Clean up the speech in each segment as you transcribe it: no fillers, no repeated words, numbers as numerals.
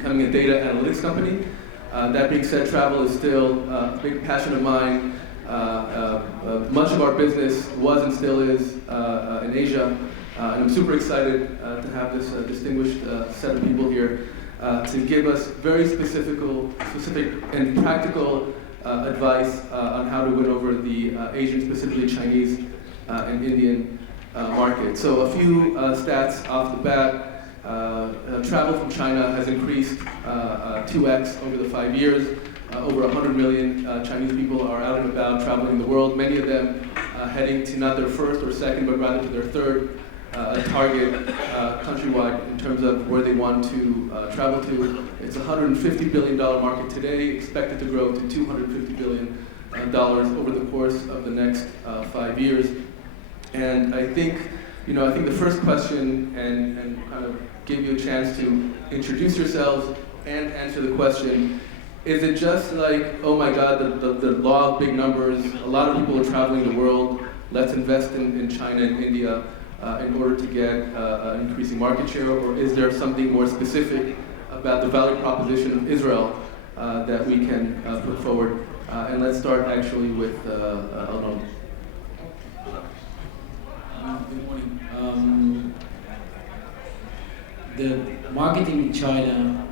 becoming a data analytics company. That being said, travel is still a big passion of mine. Much of our business was and still is in Asia, and I'm super excited to have this distinguished set of people here to give us very specific and practical advice on how to win over the Asian, specifically Chinese and Indian market. So a few stats off the bat. Travel from China has increased 2x over the 5 years. Over 100 million Chinese people are out and about traveling the world, many of them heading to not their first or second, but rather to their third target countrywide in terms of where they want to travel to. It's a $150 billion market today, expected to grow to $250 billion over the course of the next 5 years. And I think the first question, and kind of give you a chance to introduce yourselves and answer the question, is it just like, oh my God, the law of big numbers, a lot of people are traveling the world, let's invest in China and India in order to get an increasing market share, or is there something more specific about the value proposition of Israel that we can put forward? And let's start actually with Alon. Good morning. The marketing in China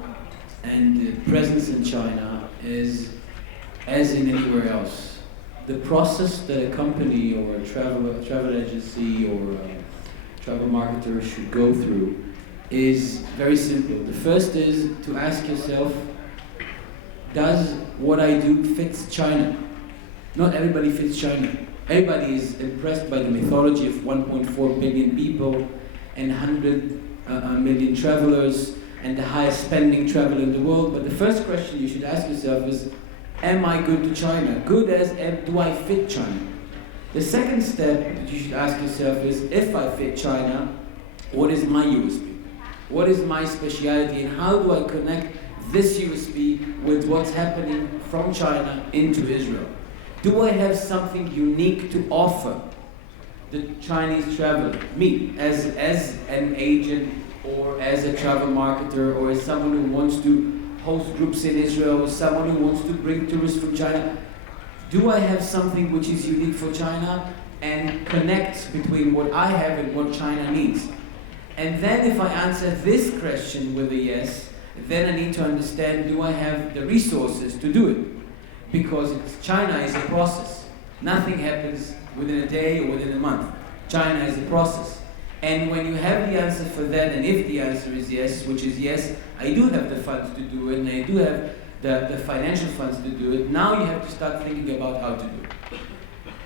and the presence in China is as in anywhere else. The process that a company or a travel agency or a travel marketer should go through is very simple. The first is to ask yourself, does what I do fits China? Not everybody fits China. Everybody is impressed by the mythology of 1.4 billion people and 100 million travelers and the highest spending travel in the world. But the first question you should ask yourself is, am I good to China? Good as, do I fit China? The second step that you should ask yourself is, if I fit China, what is my USP? What is my speciality, and how do I connect this USP with what's happening from China into Israel? Do I have something unique to offer the Chinese traveler, me, as an agent or as a travel marketer or as someone who wants to host groups in Israel or someone who wants to bring tourists from China? Do I have something which is unique for China and connects between what I have and what China needs? And then if I answer this question with a yes, then I need to understand, do I have the resources to do it? Because China is a process. Nothing happens within a day or within a month. China is a process. And when you have the answer for that, and if the answer is yes, which is yes, I do have the funds to do it, and I do have the financial funds to do it, now you have to start thinking about how to do it.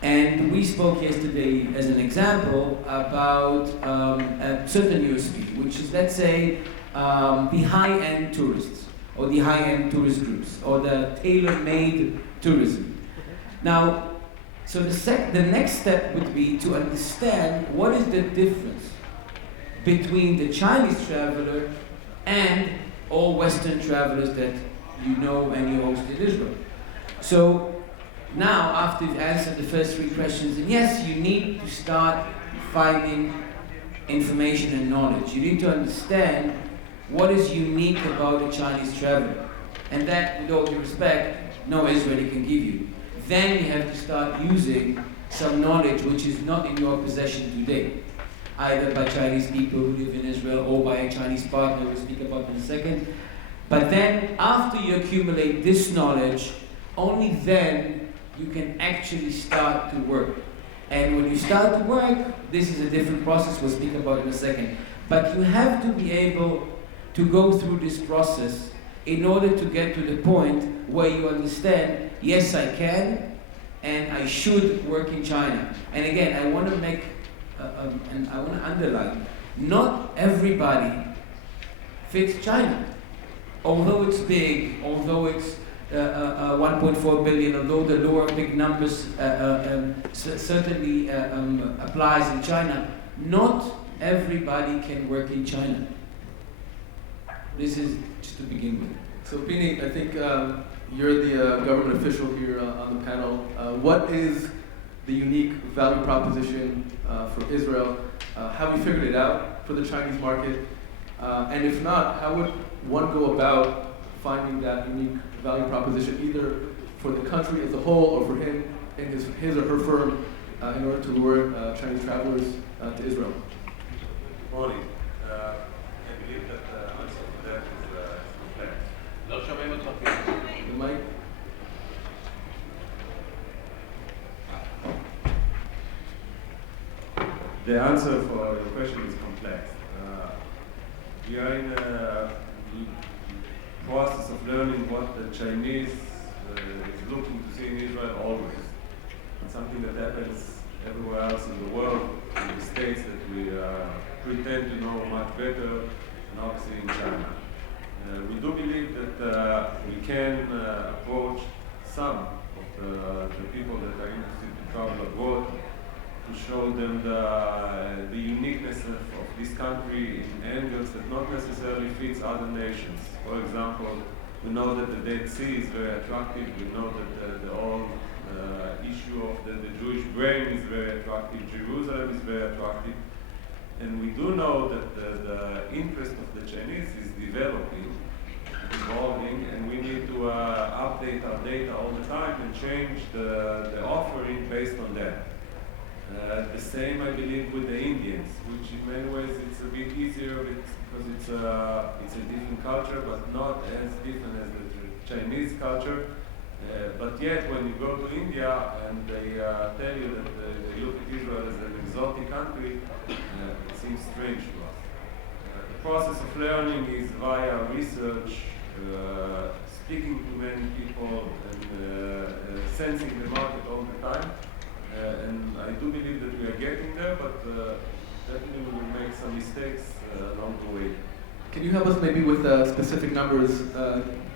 And we spoke yesterday, as an example, about a certain USP, which is, let's say, the high-end tourists, or the high-end tourist groups, or the tailor-made tourism. Now, so the next step would be to understand what is the difference between the Chinese traveler and all Western travelers that you know and you host in Israel. So now, after you've answered the first three questions, and yes, you need to start finding information and knowledge. You need to understand what is unique about a Chinese traveler. And that, with all due respect, no Israeli can give you. Then you have to start using some knowledge which is not in your possession today, either by Chinese people who live in Israel or by a Chinese partner we'll speak about in a second. But then, after you accumulate this knowledge, only then you can actually start to work. And when you start to work, this is a different process we'll speak about in a second. But you have to be able to go through this process in order to get to the point where you understand, yes, I can, and I should work in China. And again, I want to make, and I want to underline, not everybody fits China. Although it's big, although it's 1.4 billion, although the law of big numbers certainly applies in China, not everybody can work in China. This is just to begin with. So Pini, I think you're the government official here on the panel. What is the unique value proposition for Israel? Have we figured it out for the Chinese market? And if not, how would one go about finding that unique value proposition, either for the country as a whole or for him and his or her firm in order to lure Chinese travelers to Israel? Morning. I believe that the answer to that is complex. The mic? The answer for your question is complex. We are in a process of learning what the Chinese is looking to see in Israel always. It's something that happens everywhere else in the world, in the States, that we pretend to know much better, and obviously in China. We do believe that we can approach some of the people that are interested to travel abroad to show them the uniqueness of this country in angles that not necessarily fits other nations. For example, we know that the Dead Sea is very attractive. We know that the whole issue of the Jewish brain is very attractive. Jerusalem is very attractive. And we do know that the interest of the Chinese is developing, evolving, and we need to update our data all the time and change the offering based on that. The same, I believe, with the Indians, which in many ways it's a bit easier because it's a different culture, but not as different as the Chinese culture. But yet, when you go to India and they tell you that they look at Israel as an exotic country, it seems strange to us. The process of learning is via research, speaking to many people, and sensing the market all the time. And I do believe that we are getting there, but definitely we will make some mistakes along the way. Can you help us maybe with specific numbers?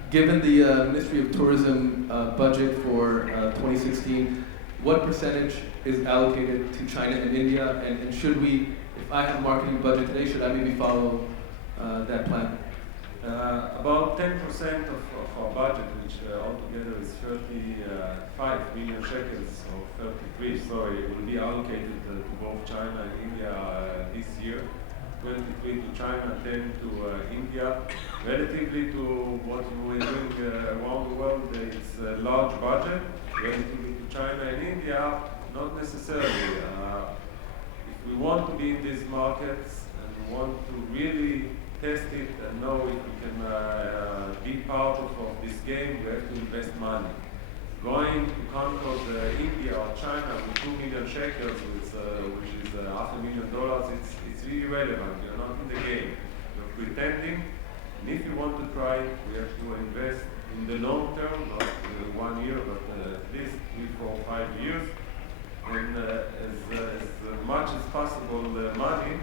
Given the Ministry of Tourism budget for 2016, what percentage is allocated to China and India? And should we, if I have a marketing budget today, should I maybe follow that plan? About 10% of our budget, which altogether is 35 million shekels, or 33, sorry, will be allocated to both China and India this year. 23 to China, 10 to India. Relatively to what we're doing around the world, it's a large budget. Relatively to China and India, not necessarily. If we want to be in these markets and we want to really test it and know if we can be part of this game, we have to invest money. Going to conquer India or China with 2 million shekels, which is $500,000, it's really relevant. You're not in the game. You're pretending. And if you want to try, we have to invest in the long term, not 1 year, but at least 3, 4, 5 years. And as much as possible money.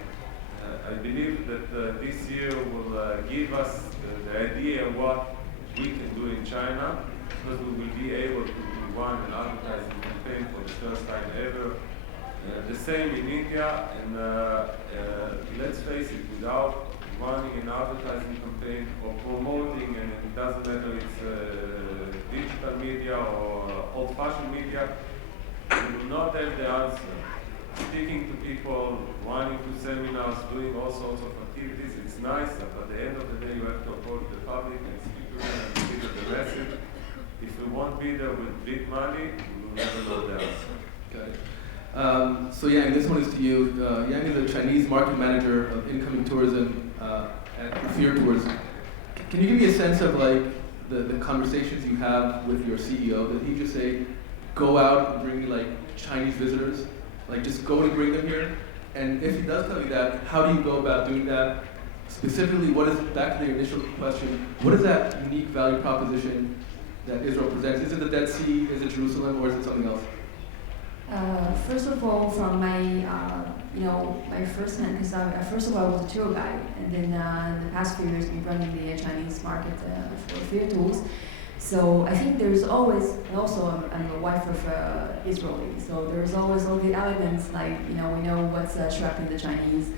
I believe that this year will give us the idea of what we can do in China, because we will be able to run an advertising campaign for the first time ever. The same in India, and let's face it, without running an advertising campaign or promoting, and it doesn't matter if it's digital media or old-fashioned media, we will not have the answer. Speaking to people, running to seminars, doing all sorts of activities, it's nice, but at the end of the day you have to approach the public and speak to them and speak the message. If we won't be there with big money, we will never know the answer. Got it. So Yang, this one is to you. Yang is a Chinese market manager of incoming tourism at Fear Tours. Can you give me a sense of like the conversations you have with your CEO? Did he just say, go out and bring me like Chinese visitors? Like just go and bring them here? And if he does tell you that, how do you go about doing that? Specifically, what is, back to the initial question, what is that unique value proposition that Israel presents? Is it the Dead Sea, is it Jerusalem, or is it something else? First of all, from my, my first hand, because first of all I was a tour guide, and then in the past few years been running the Chinese market for Fear Tours. So I think there's always, and also I'm a wife of Israeli, so there's always all the elements like, we know what's attracting the Chinese.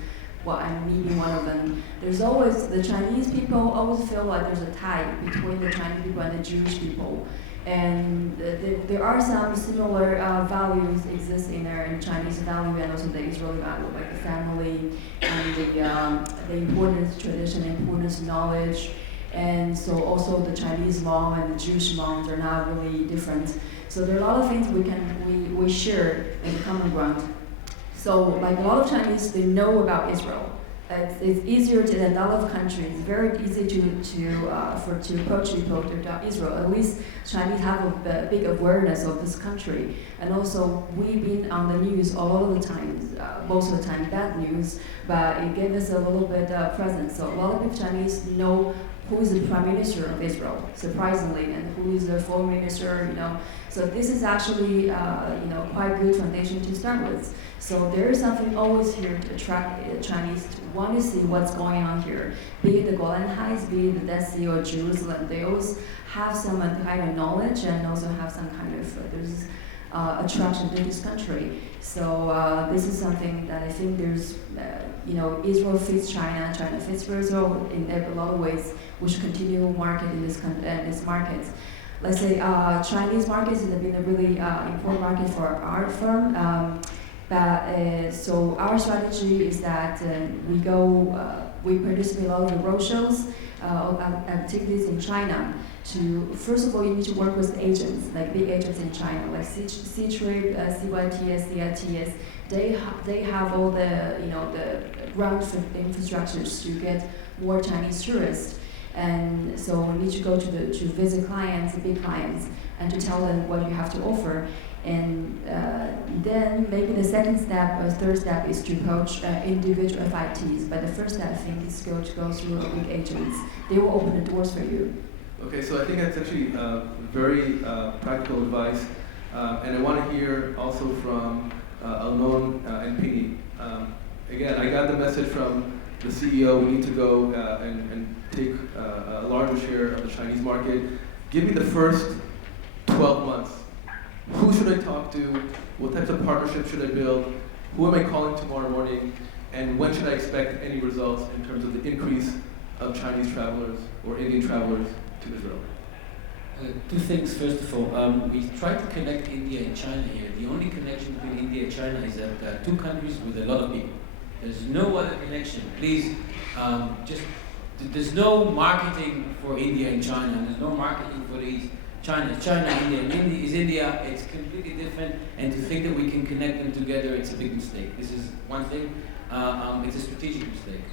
Well, I'm meeting one of them. There's always, the Chinese people always feel like there's a tie between the Chinese people and the Jewish people. And there are some similar values existing there in Chinese value and also the Israeli value, like the family and the importance, tradition, importance, knowledge. And so also the Chinese mom and the Jewish moms are not really different. So there are a lot of things we share in the common ground. So like a lot of Chinese, they know about Israel. It's easier to than a lot of countries. It's very easy to approach people to Israel. At least Chinese have a big awareness of this country, and also we've been on the news a lot of the times. Most of the time, bad news, but it gave us a little bit presence. So a lot of Chinese know who is the prime minister of Israel, surprisingly, and who is the foreign minister. So this is actually quite good foundation to start with. So there is something always here to attract Chinese to want to see what's going on here. Be it the Golan Heights, be it the Dead Sea or Jerusalem, they always have some kind of knowledge and also have some kind of attraction to this country. So this is something that I think there's, Israel fits China, China fits Israel in a lot of ways. We should continue market in this market. Let's say Chinese markets have been a really important market for our firm. So our strategy is that we participate in a lot of the roadshows, activities in China. First of all, you need to work with agents, like big agents in China, like Ctrip, CYTS, CITS. They have all the ground infrastructures to get more Chinese tourists. And so we need to go to visit clients, big clients, and to tell them what you have to offer. And then maybe the second step or third step is to approach individual FITs. But the first step, I think, is to go through big agents. They will open the doors for you. Okay, so I think that's actually very practical advice. And I want to hear also from Almon and Pini. Again, I got the message from the CEO, we need to go and take a larger share of the Chinese market. Give me the first 12 months. Who should I talk to? What types of partnerships should I build? Who am I calling tomorrow morning? And when should I expect any results in terms of the increase of Chinese travelers or Indian travelers to Israel? Two things. First of all, we try to connect India and China here. The only connection between India and China is that two countries with a lot of people. There's no other connection. Please, there's no marketing for India and China, and there's no marketing for these. China, India, and India is India. It's completely different, and to think that we can connect them together, it's a big mistake. This is one thing. It's a strategic mistake.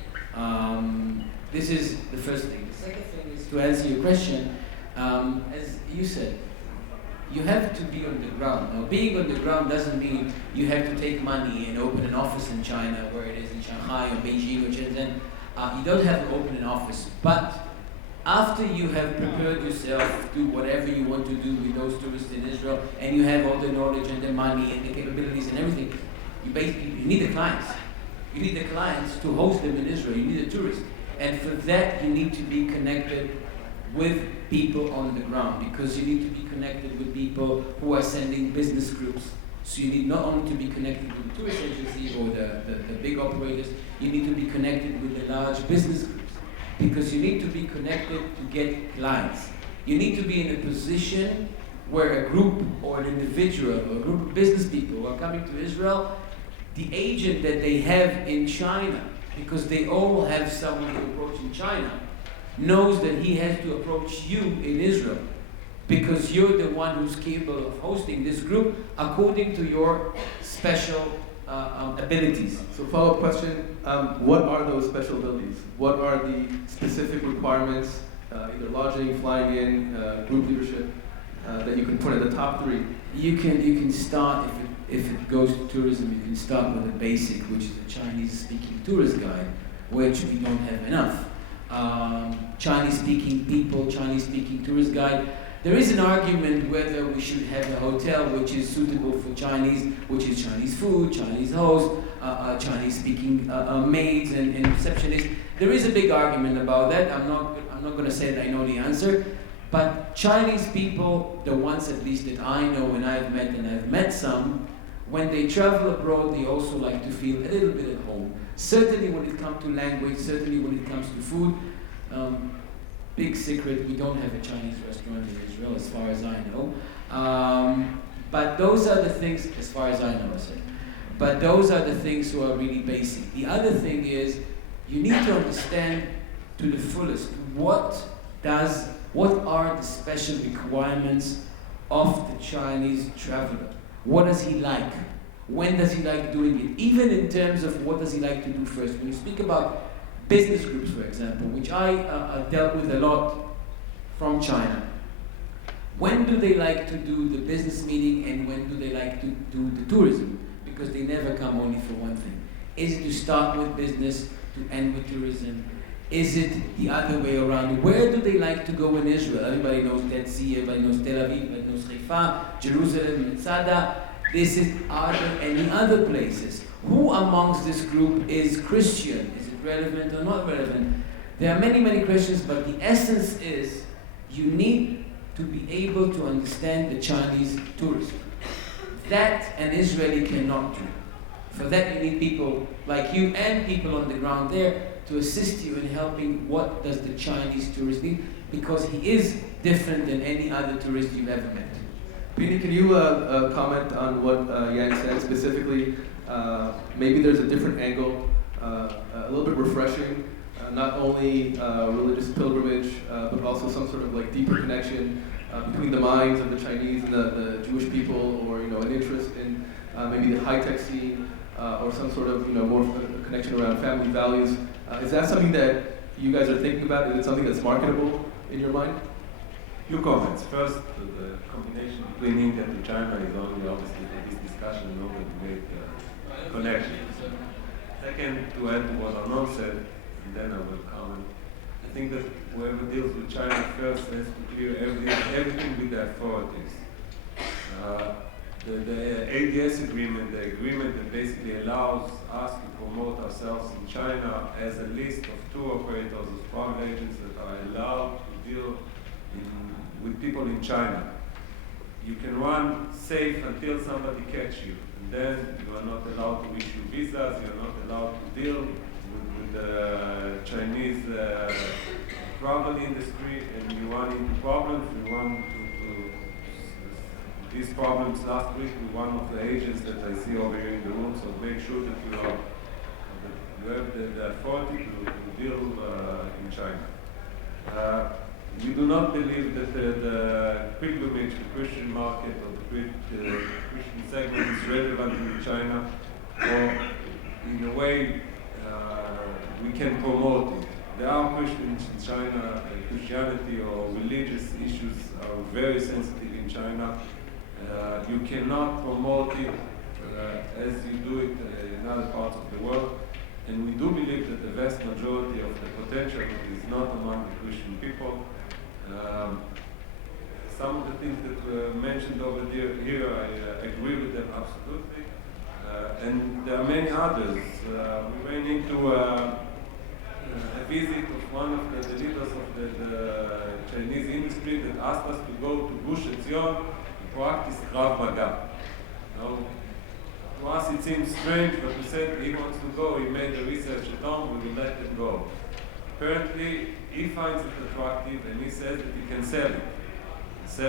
This is the first thing. The second thing is to answer your question. As you said, you have to be on the ground. Now, being on the ground doesn't mean you have to take money and open an office in China, where it is in Shanghai or Beijing or Shenzhen. You don't have to open an office, but after you have prepared yourself to do whatever you want to do with those tourists in Israel, and you have all the knowledge and the money and the capabilities and everything, you need the clients. You need the clients to host them in Israel. You need the tourists. And for that, you need to be connected with people on the ground, because you need to be connected with people who are sending business groups. So you need not only to be connected with the tourist agency or the big operators, you need to be connected with the large business groups, because you need to be connected to get clients. You need to be in a position where a group or an individual or a group of business people who are coming to Israel, the agent that they have in China, because they all have someone to approach in China, knows that he has to approach you in Israel, because you're the one who's capable of hosting this group according to your special abilities. So follow-up question, what are those special abilities? What are the specific requirements, either lodging, flying in, group leadership, that you can put at the top three? You can start, if it goes to tourism, you can start with the basic, which is a Chinese-speaking tourist guide, which we don't have enough. Chinese-speaking people, Chinese-speaking tourist guide. There is an argument whether we should have a hotel which is suitable for Chinese, which is Chinese food, Chinese host, Chinese-speaking maids and receptionists. There is a big argument about that. I'm not going to say that I know the answer, but Chinese people, the ones at least that I know and I've met some, when they travel abroad, they also like to feel a little bit at home. Certainly when it comes to language, certainly when it comes to food. Big secret, we don't have a Chinese restaurant in Israel, as far as I know. But those are the things, as far as I know, I said. But those are the things who are really basic. The other thing is, you need to understand to the fullest what What are the special requirements of the Chinese traveler? What does he like? When does he like doing it? Even in terms of what does he like to do first. When you speak about business groups, for example, which I dealt with a lot from China, when do they like to do the business meeting and when do they like to do the tourism? Because they never come only for one thing. Is it to start with business, to end with tourism? Is it the other way around? Where do they like to go in Israel? Everybody knows Dead Sea, everybody knows Tel Aviv, everybody knows Haifa, Jerusalem, Tzada. Are there any other places? Who amongst this group is Christian? Is it relevant or not relevant? There are many, many questions, but the essence is you need to be able to understand the Chinese tourism. That an Israeli cannot do. For that you need people like you and people on the ground there to assist you in helping what does the Chinese tourist need, because he is different than any other tourist you've ever met. Pini, can you comment on what Yang said specifically? Maybe there's a different angle, a little bit refreshing, not only religious pilgrimage, but also some sort of like deeper connection between the minds of the Chinese and the Jewish people, or an interest in maybe the high-tech scene, or some sort of more connection around family values. Is that something that you guys are thinking about? Is it something that's marketable in your mind? Few comments. First, the combination between India and China is only obviously for this discussion in order to make connections. Second, to add to what Arnon said, and then I will comment. I think that whoever deals with China first has to clear everything with the authorities. The ADS agreement, the agreement that basically allows us to promote ourselves in China, as a list of tour operators, of travel agents that are allowed to deal with people in China. You can run safe until somebody catch you, and then you are not allowed to issue visas, you are not allowed to deal with the Chinese travel industry, and you run into problems. We run into these problems last week with one of the agents that I see over here in the room, so make sure that you have the authority to deal in China. We do not believe that the pilgrimage, the Christian market, or the Christian segment is relevant in China, or in a way we can promote it. There are Christians in China, Christianity or religious issues are very sensitive in China. You cannot promote it as you do it in other parts of the world. And we do believe that the vast majority of the potential is not among the Christian people. Some of the things that were mentioned over here, I agree with them absolutely. And there are many others. We ran into a visit of one of the leaders of the Chinese industry that asked us to go to Gush Etzion to practice Krav Maga. Now, to us it seems strange, but we said he wants to go, he made the research at home, we will let him go. Apparently, he finds it attractive and he says that he can sell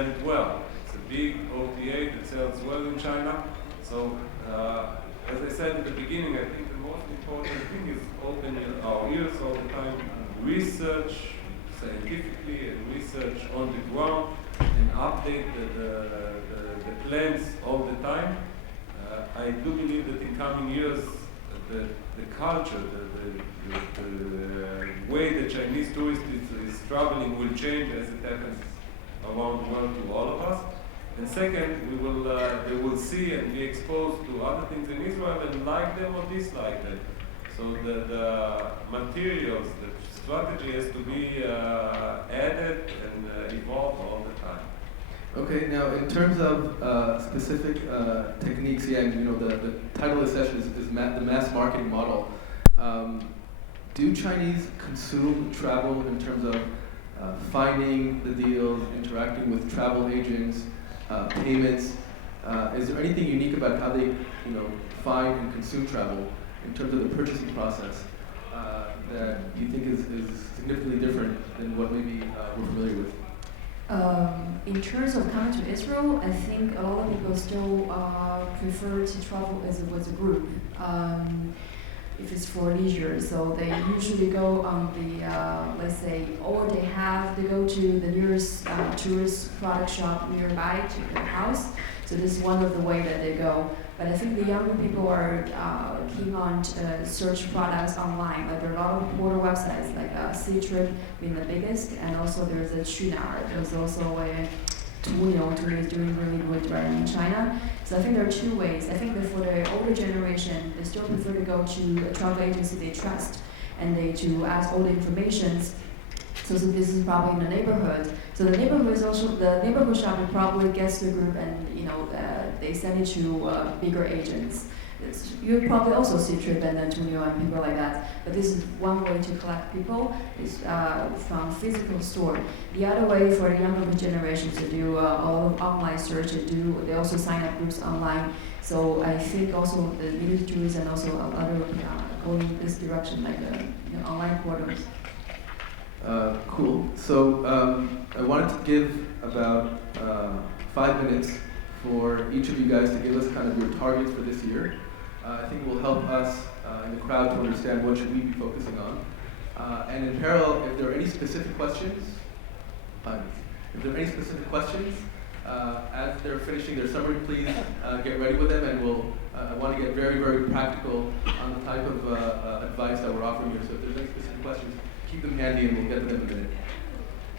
it well. It's a big OTA that sells well in China. So, as I said at the beginning, I think the most important thing is opening our ears all the time, research scientifically and research on the ground, and update the plans all the time. I do believe that in coming years, the culture, the way the Chinese tourist is traveling will change as it happens around the world to all of us. And second, they will see and be exposed to other things in Israel and like them or dislike them. So the materials, the strategy has to be added and evolved all the time. Okay, now in terms of specific techniques, yeah, and, the title of the session is the mass marketing model. Do Chinese consume travel in terms of finding the deals, interacting with travel agents, payments? Is there anything unique about how they, find and consume travel in terms of the purchasing process that you think is significantly different than what maybe we're familiar with? In terms of coming to Israel, I think a lot of people still prefer to travel with a group. if it's for leisure. So they usually go on the, let's say, or they go to the nearest tourist product shop nearby to their house. So this is one of the way that they go. But I think the younger people are keen on search products online. Like there are a lot of portal websites, like Ctrip being the biggest, and also there's a Qunar. There's also a Tuniu is doing really good right in China. So I think there are two ways. I think that for the older generation, they still prefer to go to a travel agency they trust, and they to ask all the information. So this is probably in the neighborhood. So the neighborhood is also the neighborhood shopping probably gets the group, and they send it to bigger agents. You probably also see Trip and Tuniu and people like that. But this is one way to collect people is from physical store. The other way for the younger generation to do all of online search, they also sign up groups online. So I think also the video tourism and also other going in this direction, like online portals. Cool. So I wanted to give about 5 minutes for each of you guys to give us kind of your targets for this year. I think it will help us in the crowd to understand what should we be focusing on. And in parallel, if there are any specific questions, if there are any specific questions, as they're finishing their summary, please get ready with them, and I want to get very, very practical on the type of advice that we're offering here. So if there's any specific questions, keep them handy and we'll get to them in a minute.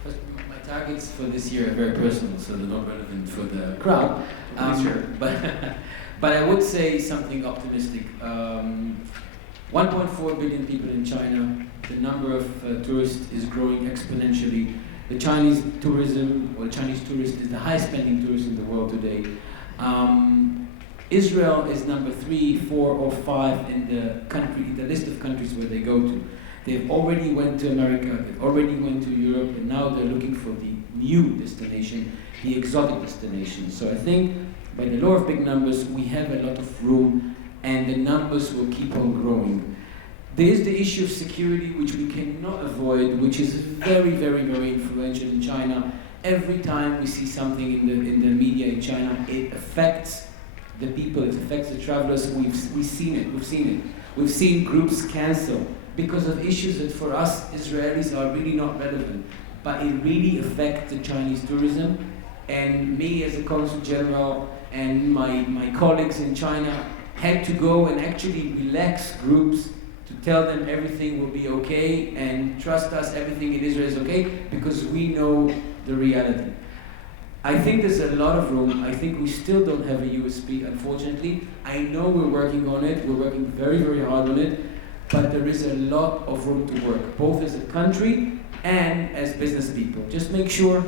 First, my targets for this year are very personal, so they're not relevant for the crowd. Sure. But I would say something optimistic. 1.4 billion people in China. The number of tourists is growing exponentially. The Chinese tourism, or Chinese tourist, is the highest spending tourist in the world today. Israel is number 3, 4, or 5 in the list of countries where they go to. They've already went to America, they've already went to Europe, and now they're looking for the new destination, the exotic destination. So I think by the law of big numbers, we have a lot of room, and the numbers will keep on growing. There is the issue of security, which we cannot avoid, which is very, very, very influential in China. Every time we see something in the media in China, it affects the people, it affects the travelers. We've seen it. We've seen groups cancel because of issues that for us Israelis are really not relevant, but it really affects the Chinese tourism. And me as a consul general and my colleagues in China had to go and actually relax groups to tell them everything will be okay and trust us, everything in Israel is okay, because we know the reality. I think there's a lot of room. I think we still don't have a USP, unfortunately. I know we're working on it. We're working very, very hard on it. But there is a lot of room to work, both as a country and as business people. Just make sure